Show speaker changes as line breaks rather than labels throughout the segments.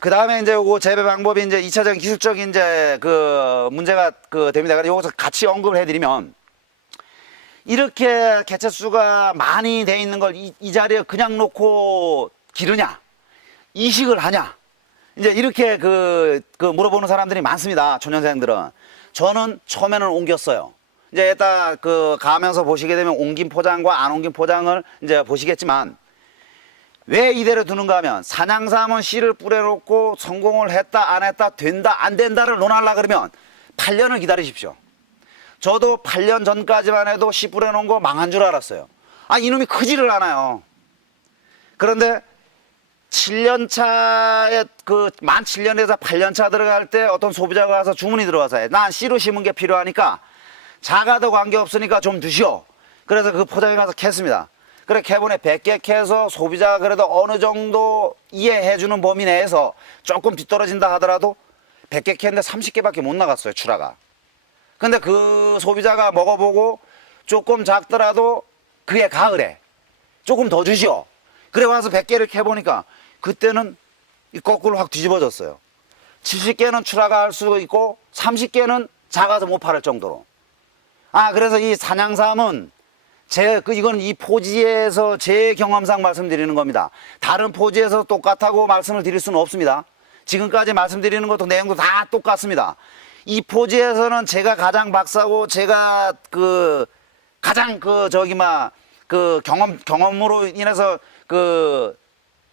그 다음에 이제 요거 재배 방법이 이제 2차적인 기술적인 이제 그 문제가 그 됩니다. 요것을 같이 언급을 해드리면 이렇게 개체 수가 많이 돼 있는 걸이 자리에 그냥 놓고 기르냐? 이식을 하냐? 이제 이렇게 그, 그 물어보는 사람들이 많습니다. 초년생들은. 저는 처음에는 옮겼어요. 이제 이따 그 가면서 보시게 되면 옮긴 포장과 안 옮긴 포장을 이제 보시겠지만 왜 이대로 두는가 하면 사냥삼은 씨를 뿌려놓고 성공을 했다 안 했다 된다 안 된다를 논하려 그러면 8년을 기다리십시오. 저도 8년 전까지만 해도 씨 뿌려놓은 거 망한 줄 알았어요. 아 이놈이 크지를 않아요. 그런데 7년 차에 그 만 7년에서 8년 차 들어갈 때 어떤 소비자가 와서 주문이 들어와서 난 씨로 심은 게 필요하니까 작아도 관계 없으니까 좀 드시오. 그래서 그 포장에 가서 캤습니다. 그래 캐본에 100개 캐서 소비자가 그래도 어느 정도 이해해주는 범위 내에서 조금 뒤떨어진다 하더라도 100개 캤는데 30개밖에 못 나갔어요, 출하가. 근데 그 소비자가 먹어보고 조금 작더라도 그게 가을에 조금 더 주시오. 그래 와서 100개를 캐보니까 그때는 이 거꾸로 확 뒤집어졌어요. 70개는 출하가 할 수 있고 30개는 작아서 못 팔을 정도로. 아, 그래서 이 사냥삼은 제, 그, 이거는 이 포지에서 제 경험상 말씀드리는 겁니다. 다른 포지에서 똑같다고 말씀을 드릴 수는 없습니다. 지금까지 말씀드리는 것도 내용도 다 똑같습니다. 이 포지에서는 제가 가장 박사고 제가 그 가장 그 저기 막그 경험 경험으로 인해서 그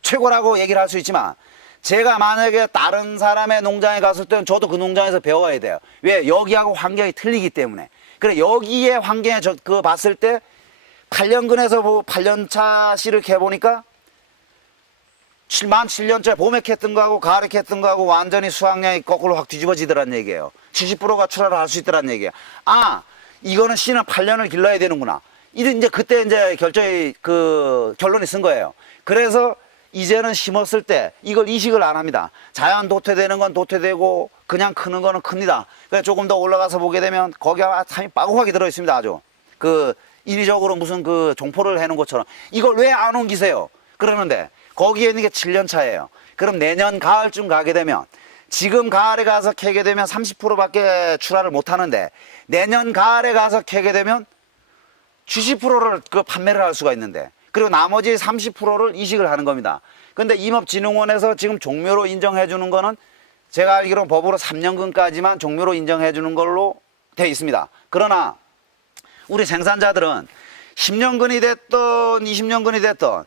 최고라고 얘기를 할 수 있지만 제가 만약에 다른 사람의 농장에 갔을 때는 저도 그 농장에서 배워야 돼요. 왜 여기하고 환경이 틀리기 때문에. 그래 여기에 환경에 저 그 봤을 때 8년근에서 뭐 8년차 씨를 캐 보니까 7만 7년째 봄에 캤던 거하고 가을에 캤던 거하고 완전히 수확량이 거꾸로 확 뒤집어지더란 얘기예요. 70%가 출하를 할 수 있더란 얘기예요. 아, 이거는 씨는 8년을 길러야 되는구나. 이제 그때 이제 결정이 그 결론이 쓴 거예요. 그래서 이제는 심었을 때 이걸 이식을 안 합니다. 자연 도태되는 건 도태되고 그냥 크는 거는 큽니다. 그래서 조금 더 올라가서 보게 되면 거기가 참이 빠국하게 들어 있습니다. 아주 그 인위적으로 무슨 그 종포를 해놓은 것처럼 이걸 왜 안 옮기세요? 그러는데 거기에 있는 게 7년 차예요. 그럼 내년 가을쯤 가게 되면 지금 가을에 가서 캐게 되면 30%밖에 출하를 못 하는데 내년 가을에 가서 캐게 되면 70%를 그 판매를 할 수가 있는데 그리고 나머지 30%를 이식을 하는 겁니다. 근데 임업진흥원에서 지금 종묘로 인정해 주는 거는 제가 알기로 법으로 3년근까지만 종묘로 인정해 주는 걸로 돼 있습니다. 그러나 우리 생산자들은 10년근이 됐던 20년근이 됐던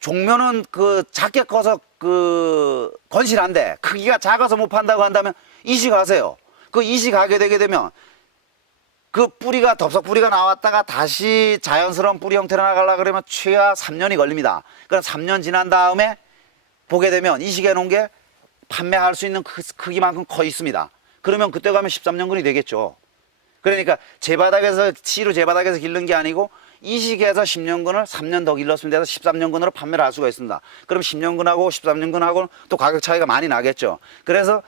종묘는 그 작게 커서 그 건실한데 크기가 작아서 못 판다고 한다면 이식하세요. 그 이식하게 되게 되면 그 뿌리가 덥석 뿌리가 나왔다가 다시 자연스러운 뿌리 형태로 나가려 그러면 최하 3년이 걸립니다. 그럼 3년 지난 다음에 보게 되면 이식해 놓은 게 판매할 수 있는 크- 크기만큼 커 있습니다. 그러면 그때 가면 13년근이 되겠죠. 그러니까 제 바닥에서 씨로 제 바닥에서 기른 게 아니고 이식해서 10년근을 3년 더 길렀으면 돼서 13년근으로 판매를 할 수가 있습니다. 그럼 10년근하고 13년근하고는 또 가격 차이가 많이 나겠죠. 그래서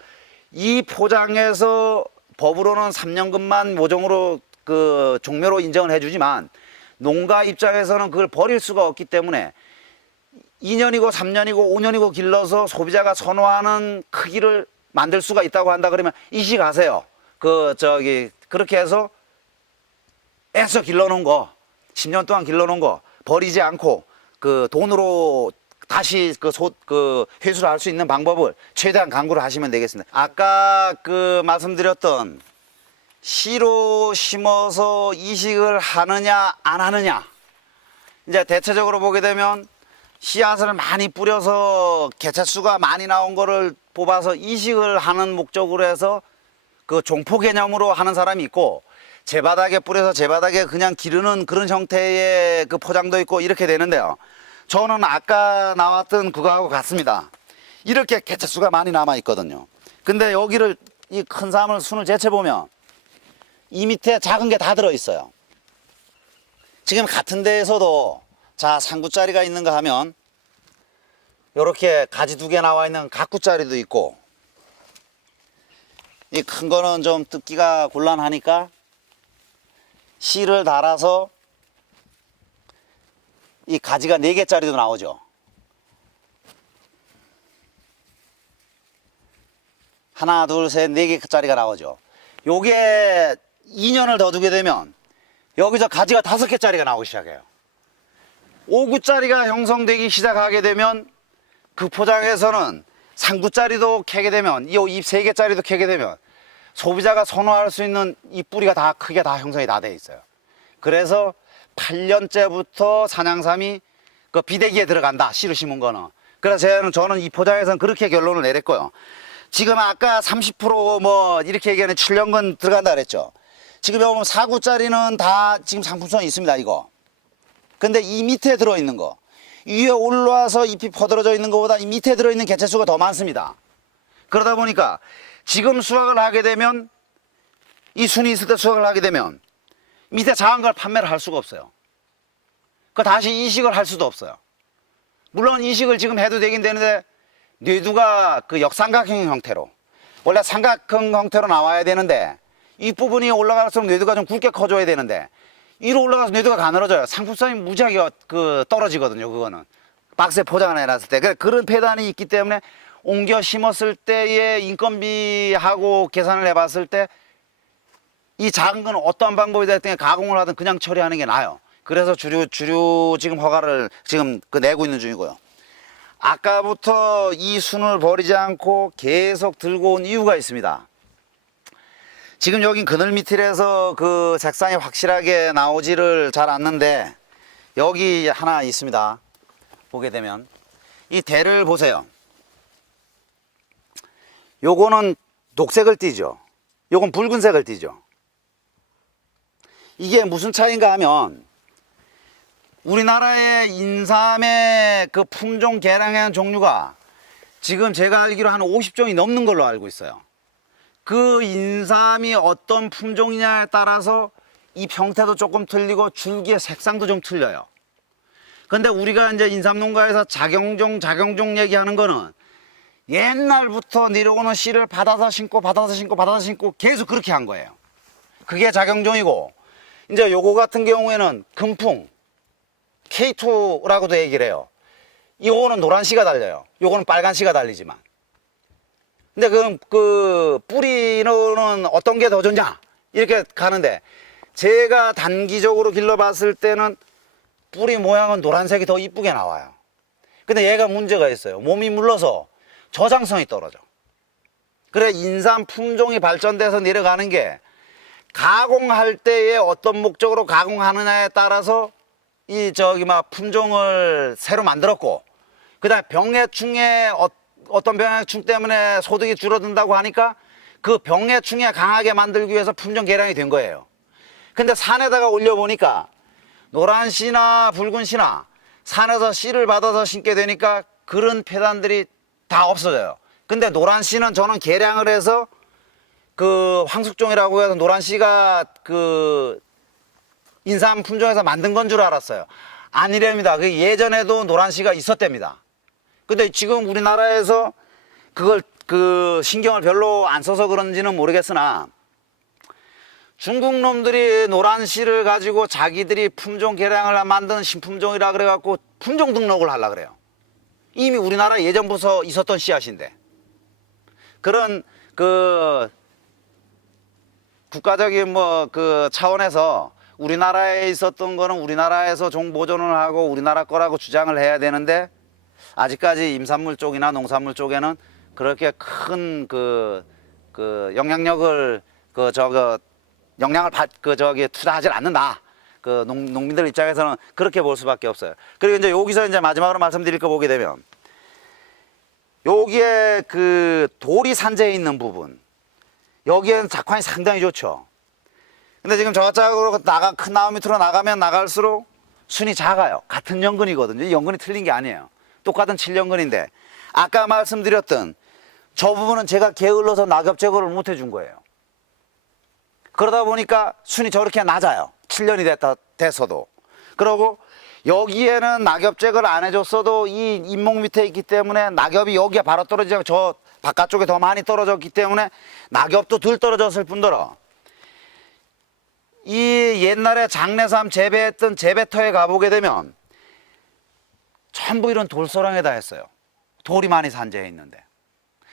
이 포장에서 법으로는 3년근만 모종으로 그 종묘로 인정을 해주지만 농가 입장에서는 그걸 버릴 수가 없기 때문에 2년이고 3년이고 5년이고 길러서 소비자가 선호하는 크기를 만들 수가 있다고 한다 그러면 이식하세요. 그 저기 그렇게 해서 애써 길러놓은 거 10년 동안 길러놓은 거 버리지 않고 그 돈으로 다시 그 소, 그 회수를 할 수 있는 방법을 최대한 강구를 하시면 되겠습니다. 아까 그 말씀드렸던 씨로 심어서 이식을 하느냐 안 하느냐 이제 대체적으로 보게 되면 씨앗을 많이 뿌려서 개체수가 많이 나온 거를 뽑아서 이식을 하는 목적으로 해서 그 종포 개념으로 하는 사람이 있고 제 바닥에 뿌려서 제 바닥에 그냥 기르는 그런 형태의 그 포장도 있고 이렇게 되는데요. 저는 아까 나왔던 그거하고 같습니다. 이렇게 개체수가 많이 남아 있거든요. 근데 여기를 이큰 삶을 순을 재채 보면 이 밑에 작은 게 다 들어 있어요. 지금 같은 데에서도 자 상구짜리가 있는가 하면 이렇게 가지 두 개 나와 있는 각구짜리도 있고 이 큰 거는 좀 뜯기가 곤란하니까 실을 달아서 이 가지가 네 개짜리도 나오죠. 하나, 둘, 셋, 네 개짜리가 나오죠. 요게 2년을 더 두게 되면 여기서 가지가 다섯 개짜리가 나오기 시작해요. 5구짜리가 형성되기 시작하게 되면 그 포장에서는 상구짜리도 캐게 되면 이입세 개짜리도 캐게 되면 소비자가 선호할 수 있는 이 뿌리가 다 크게 다 형성이 다 돼 있어요. 그래서 8년째부터 산양삼이 그 비대기에 들어간다. 씨를 심은 거는. 그래서 저는, 저는 이 포장에서는 그렇게 결론을 내렸고요. 지금 아까 30%뭐 이렇게 얘기하는 7년근 들어간다 그랬죠. 지금 보면 4구짜리는 다 지금 상품성이 있습니다. 이거. 근데 이 밑에 들어있는 거. 위에 올라와서 잎이 퍼들어져 있는 것보다 이 밑에 들어있는 개체수가 더 많습니다. 그러다 보니까 지금 수확을 하게 되면 이 순이 있을 때 수확을 하게 되면 밑에 작은 걸 판매를 할 수가 없어요. 그 다시 이식을 할 수도 없어요. 물론 이식을 지금 해도 되긴 되는데 뇌두가 그 역삼각형 형태로 원래 삼각형 형태로 나와야 되는데 이 부분이 올라갈수록 뇌두가 좀 굵게 커져야 되는데 위로 올라가서 뇌두가 가늘어져요. 상품성이 무지하게 그 떨어지거든요. 그거는 박스에 포장을 해놨을 때 그래 그런 폐단이 있기 때문에 옮겨 심었을 때의 인건비하고 계산을 해봤을 때 이 작은 건 어떠한 방법이 됐든 가공을 하든 그냥 처리하는 게 나아요. 그래서 주류 주류 지금 허가를 지금 그 내고 있는 중이고요. 아까부터 이 순을 버리지 않고 계속 들고 온 이유가 있습니다. 지금 여긴 그늘 밑이라서 그 색상이 확실하게 나오지를 잘 않는데 여기 하나 있습니다. 보게 되면 이 대를 보세요. 요거는 녹색을 띠죠. 요건 붉은색을 띠죠. 이게 무슨 차이인가 하면 우리나라의 인삼의 그 품종 개량한 종류가 지금 제가 알기로 한 50종이 넘는 걸로 알고 있어요. 그 인삼이 어떤 품종이냐에 따라서 이 형태도 조금 틀리고 줄기의 색상도 좀 틀려요. 근데 우리가 이제 인삼 농가에서 작용종, 작용종 얘기하는 거는 옛날부터 내려오는 씨를 받아서 심고, 받아서 심고, 받아서 심고 계속 그렇게 한 거예요. 그게 작용종이고, 이제 요거 같은 경우에는 금풍, K2라고도 얘기를 해요. 이거는 노란 씨가 달려요. 요거는 빨간 씨가 달리지만. 근데 그, 그 뿌리는 어떤 게 더 좋냐? 이렇게 가는데 제가 단기적으로 길러봤을 때는 뿌리 모양은 노란색이 더 이쁘게 나와요. 근데 얘가 문제가 있어요. 몸이 물러서 저장성이 떨어져. 그래 인삼 품종이 발전돼서 내려가는 게 가공할 때에 어떤 목적으로 가공하느냐에 따라서 이 저기 막 품종을 새로 만들었고 그다음에 병해충에 어, 어떤 병해충 때문에 소득이 줄어든다고 하니까 그 병해충에 강하게 만들기 위해서 품종 개량이 된 거예요. 근데 산에다가 올려 보니까 노란 씨나 붉은 씨나 산에서 씨를 받아서 심게 되니까 그런 폐단들이 다 없어져요. 근데 노란 씨는 저는 개량을 해서 그 황숙종이라고 해서 노란 씨가 그 인삼 품종에서 만든 건 줄 알았어요. 아니랍니다. 그 예전에도 노란 씨가 있었답니다. 근데 지금 우리나라에서 그걸 그 신경을 별로 안 써서 그런지는 모르겠으나 중국 놈들이 노란 씨를 가지고 자기들이 품종 개량을 만든 신품종이라 그래갖고 품종 등록을 하려 그래요. 이미 우리나라 예전부터 있었던 씨앗인데 그런 그 국가적인 뭐 그 차원에서 우리나라에 있었던 거는 우리나라에서 종 보존을 하고 우리나라 거라고 주장을 해야 되는데 아직까지 임산물 쪽이나 농산물 쪽에는 그렇게 큰 그 그 영향력을 그 저거 영향을 받 그 저기 투자하지 않는다. 그 농, 농민들 입장에서는 그렇게 볼 수밖에 없어요. 그리고 이제 여기서 이제 마지막으로 말씀드릴 거 보게 되면 여기에 그 돌이 산재해 있는 부분 여기에는 작황이 상당히 좋죠. 근데 지금 저쪽으로 나가 큰 나무 밑으로 나가면 나갈수록 순이 작아요. 같은 연근이거든요. 연근이 틀린 게 아니에요. 똑같은 7연근인데 아까 말씀드렸던 저 부분은 제가 게을러서 낙엽 제거를 못 해준 거예요. 그러다 보니까 순이 저렇게 낮아요. 7년이 됐다 돼서도. 그러고 여기에는 낙엽 제거를 안 해줬어도 이 잇목 밑에 있기 때문에 낙엽이 여기에 바로 떨어지고 저 바깥쪽에 더 많이 떨어졌기 때문에 낙엽도 덜 떨어졌을 뿐더러 이 옛날에 장례삼 재배했던 재배터에 가보게 되면 전부 이런 돌소랑에다 했어요. 돌이 많이 산재해 있는데.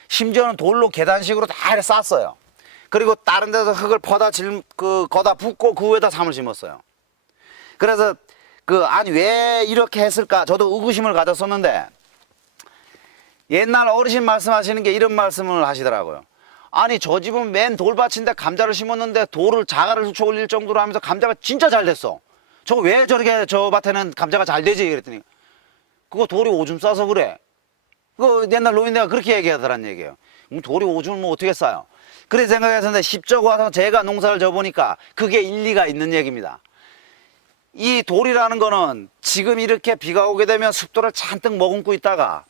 심지어는 돌로 계단식으로 다 쌌어요. 그리고 다른 데서 흙을 퍼다 질, 그, 거다 붓고 그 위에다 삶을 심었어요. 그래서 그, 아니, 왜 이렇게 했을까? 저도 의구심을 가졌었는데, 옛날 어르신 말씀하시는 게 이런 말씀을 하시더라고요. 아니, 저 집은 맨 돌밭인데 감자를 심었는데 돌을 자갈을 훔쳐 올릴 정도로 하면서 감자가 진짜 잘 됐어. 저 왜 저렇게 저 밭에는 감자가 잘 되지? 그랬더니, 그거 돌이 오줌 싸서 그래. 그 옛날 노인네가 그렇게 얘기하더란 얘기예요. 돌이 오줌을 뭐 어떻게 싸요? 그래 생각했었는데 십적 와서 제가 농사를 져보니까 그게 일리가 있는 얘기입니다. 이 돌이라는 거는 지금 이렇게 비가 오게 되면 습도를 잔뜩 머금고 있다가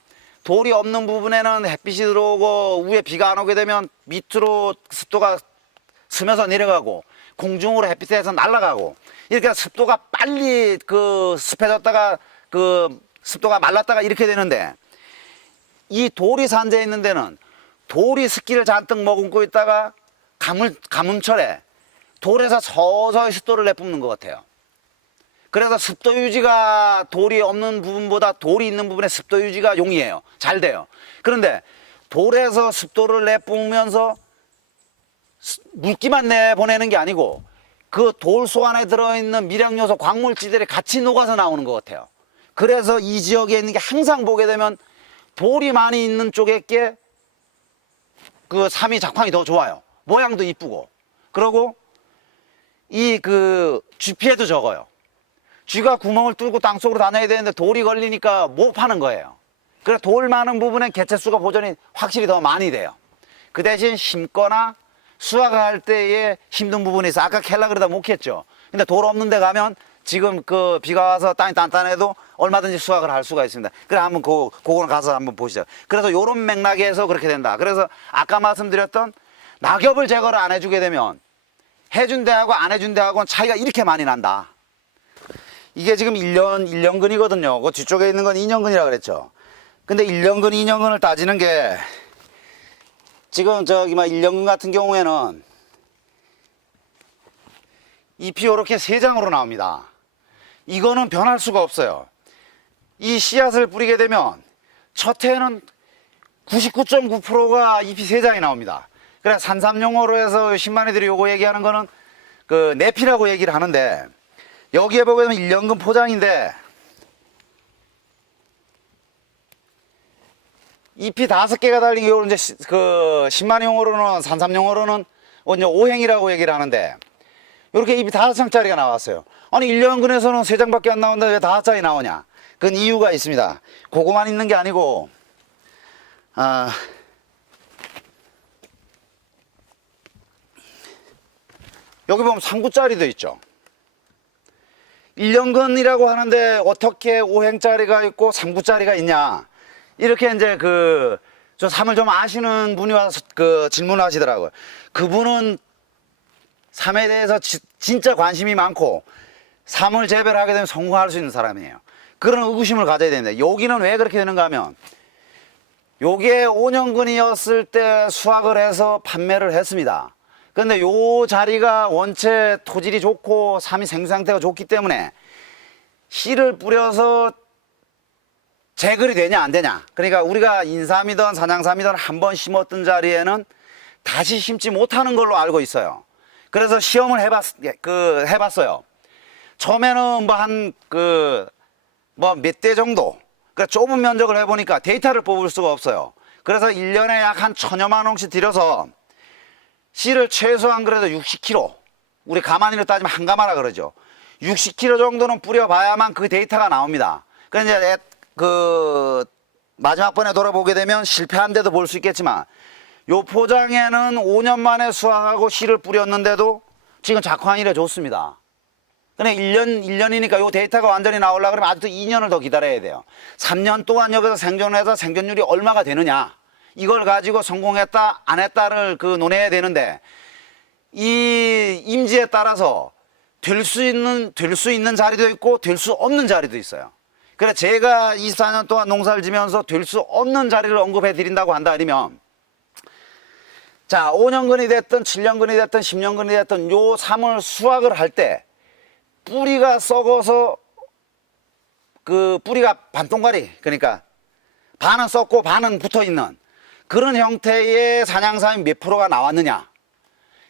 돌이 없는 부분에는 햇빛이 들어오고 위에 비가 안 오게 되면 밑으로 습도가 스며서 내려가고 공중으로 햇빛에서 날아가고 이렇게 습도가 빨리 그 습해졌다가 그 습도가 말랐다가 이렇게 되는데 이 돌이 산재해 있는 데는 돌이 습기를 잔뜩 머금고 있다가 가물, 가뭄철에 돌에서 서서히 습도를 내뿜는 것 같아요. 그래서 습도 유지가 돌이 없는 부분보다 돌이 있는 부분에 습도 유지가 용이해요. 잘 돼요. 그런데 돌에서 습도를 내뿜으면서 스- 물기만 내보내는 게 아니고 그 돌 속 안에 들어있는 미량 요소 광물질들이 같이 녹아서 나오는 것 같아요. 그래서 이 지역에 있는 게 항상 보게 되면 돌이 많이 있는 쪽에 게그 삼이 작황이 더 좋아요. 모양도 이쁘고. 그리고 이 그 쥐피해도 적어요. 쥐가 구멍을 뚫고 땅속으로 다녀야 되는데 돌이 걸리니까 못 파는 거예요. 그래서 돌 많은 부분엔 개체수가 보존이 확실히 더 많이 돼요. 그 대신 심거나 수확할 때에 힘든 부분이 있어. 아까 캘라 그러다 못 캤죠. 근데 돌 없는 데 가면 지금 그 비가 와서 땅이 단단해도 얼마든지 수확을 할 수가 있습니다. 그래 한번 그 그거는 가서 한번 보시죠. 그래서 요런 맥락에서 그렇게 된다. 그래서 아까 말씀드렸던 낙엽을 제거를 안 해주게 되면 해준 데하고 안 해준 데하고는 차이가 이렇게 많이 난다. 이게 지금 1년, 1년근이거든요. 그 뒤쪽에 있는 건 2년근이라 그랬죠. 근데 1년근, 2년근을 따지는 게 지금 저기 막 1년근 같은 경우에는 잎이 이렇게 세 장으로 나옵니다. 이거는 변할 수가 없어요. 이 씨앗을 뿌리게 되면 첫 해에는 99.9%가 잎이 세 장이 나옵니다. 그래 산삼용어로 해서 신만이들이 요거 얘기하는 거는 그 내피라고 얘기를 하는데 여기에 보게 되면 1년근 포장인데 잎이 다섯 개가 달린 게 이제 시- 그 신만용어로는 산삼용어로는 이제 오행이라고 얘기를 하는데 이렇게 잎이 다섯 장짜리가 나왔어요. 아니 1년근에서는 세 장밖에 안 나오는데 왜 다섯 장이 나오냐? 그건 이유가 있습니다. 그거만 있는 게 아니고 아 여기 보면 3구짜리도 있죠. 1년근이라고 하는데 어떻게 5행짜리가 있고 3구짜리가 있냐. 이렇게 이제 그, 저 삶을 좀 아시는 분이 와서 그 질문을 하시더라고요. 그분은 삶에 대해서 지- 진짜 관심이 많고 삶을 재배를 하게 되면 성공할 수 있는 사람이에요. 그런 의구심을 가져야 됩니다. 여기는 왜 그렇게 되는가 하면 요게 5년근이었을 때 수확을 해서 판매를 했습니다. 근데 요 자리가 원체 토질이 좋고 삶이 생상태가 좋기 때문에 씨를 뿌려서 재글이 되냐 안 되냐. 그러니까 우리가 인삼이든 산양삼이든 한 번 심었던 자리에는 다시 심지 못하는 걸로 알고 있어요. 그래서 시험을 해봤 그 해봤어요. 처음에는 뭐 한 그 뭐 몇 대 정도. 그러니까 좁은 면적을 해보니까 데이터를 뽑을 수가 없어요. 그래서 1년에 약 한 천여만 원씩 들여서 씨를 최소한 그래도 60kg. 우리 가만히로 따지면 한 가마라 그러죠. 60kg 정도는 뿌려봐야만 그 데이터가 나옵니다. 그래서 이제 애- 그 마지막 번에 돌아보게 되면 실패한 데도 볼 수 있겠지만 요 포장에는 5년 만에 수확하고 씨를 뿌렸는데도 지금 작황이래 좋습니다. 근데 1년, 1년이니까 요 데이터가 완전히 나오려고 그러면 아직도 2년을 더 기다려야 돼요. 3년 동안 여기서 생존해서 생존율이 얼마가 되느냐. 이걸 가지고 성공했다, 안 했다를 그 논해야 되는데, 이 임지에 따라서 될 수 있는, 될 수 있는 자리도 있고, 될 수 없는 자리도 있어요. 그래, 제가 24년 동안 농사를 지면서 될 수 없는 자리를 언급해 드린다고 한다 아니면, 자, 5년근이 됐든, 7년근이 됐든, 10년근이 됐든, 요 삶을 수확을 할 때, 뿌리가 썩어서 그 뿌리가 반동가리 그러니까 반은 썩고 반은 붙어 있는 그런 형태의 산양삼이 몇 프로가 나왔느냐.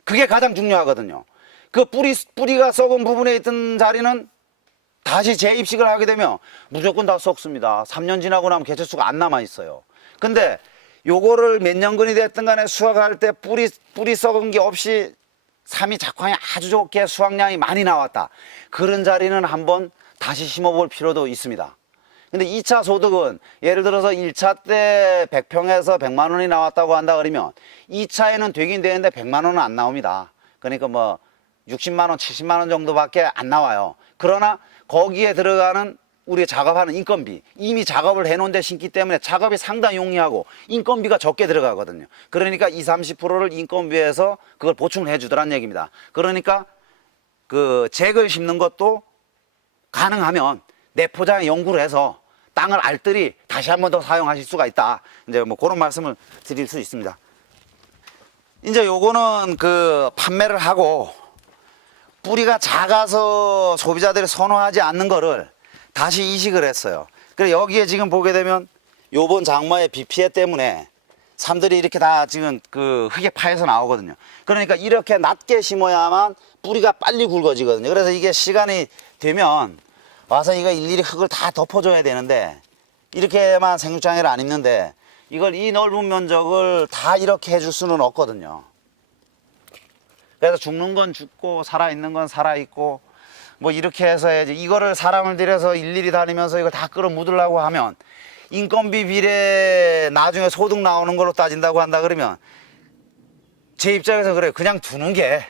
그게 가장 중요하거든요. 그 뿌리, 뿌리가 썩은 부분에 있던 자리는 다시 재입식을 하게 되면 무조건 다 썩습니다. 3년 지나고 나면 개체수가 안 남아 있어요. 근데 요거를 몇 년근이 됐든 간에 수확할 때 뿌리, 뿌리 썩은 게 없이 삼이 작황이 아주 좋게 수확량이 많이 나왔다. 그런 자리는 한번 다시 심어 볼 필요도 있습니다. 근데 2차 소득은 예를 들어서 1차 때 100평에서 100만 원이 나왔다고 한다 그러면 2차에는 되긴 되는데 100만 원은 안 나옵니다. 그러니까 뭐 60만 원, 70만 원 정도밖에 안 나와요. 그러나 거기에 들어가는 우리 작업하는 인건비 이미 작업을 해놓은 데 심기 때문에 작업이 상당히 용이하고 인건비가 적게 들어가거든요. 그러니까 20, 30%를 인건비에서 그걸 보충을 해주더란 얘기입니다. 그러니까 그 잭을 심는 것도 가능하면 내포장에 연구를 해서 땅을 알뜰히 다시 한 번 더 사용하실 수가 있다. 이제 뭐 그런 말씀을 드릴 수 있습니다. 이제 요거는 그 판매를 하고 뿌리가 작아서 소비자들이 선호하지 않는 거를 다시 이식을 했어요. 그래 여기에 지금 보게 되면 요번 장마의 비 피해 때문에 삼들이 이렇게 다 지금 그 흙에 파여서 나오거든요. 그러니까 이렇게 낮게 심어야만 뿌리가 빨리 굵어지거든요. 그래서 이게 시간이 되면 와서 이거 일일이 흙을 다 덮어줘야 되는데 이렇게만 생육장애를 안 입는데 이걸 이 넓은 면적을 다 이렇게 해줄 수는 없거든요. 그래서 죽는 건 죽고 살아있는 건 살아있고 뭐 이렇게 해서 해야지 이거를 사람을 들여서 일일이 다니면서 이걸 다 끌어 묻으려고 하면 인건비 비례 나중에 소득 나오는 걸로 따진다고 한다 그러면 제 입장에서 그래요 그냥 두는 게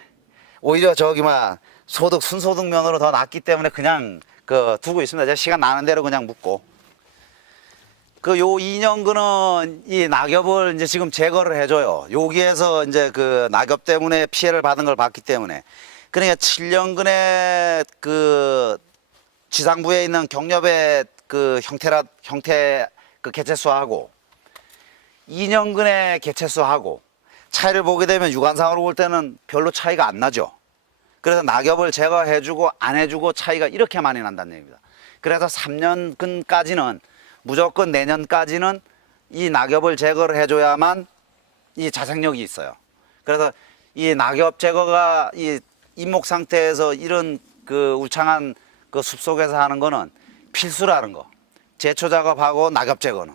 오히려 저기만 소득 순소득 면으로 더 낫기 때문에 그냥 그 두고 있습니다 제가 시간 나는 대로 그냥 묻고 그 요 2년근은 이 낙엽을 이제 지금 제거를 해줘요. 여기에서 이제 그 낙엽 때문에 피해를 받은 걸 봤기 때문에. 그러니까 7년근의 그 지상부에 있는 경렵의 그 형태라, 형태 그 개체수하고 2년근의 개체수하고 차이를 보게 되면 육안상으로 볼 때는 별로 차이가 안 나죠. 그래서 낙엽을 제거해주고 안 해주고 차이가 이렇게 많이 난다는 얘기입니다. 그래서 3년근까지는 무조건 내년까지는 이 낙엽을 제거를 해줘야만 이 자생력이 있어요. 그래서 이 낙엽 제거가 이 잎목 상태에서 이런 그 울창한 그 숲속에서 하는 거는 필수라는 거. 제초 작업하고 낙엽 제거는.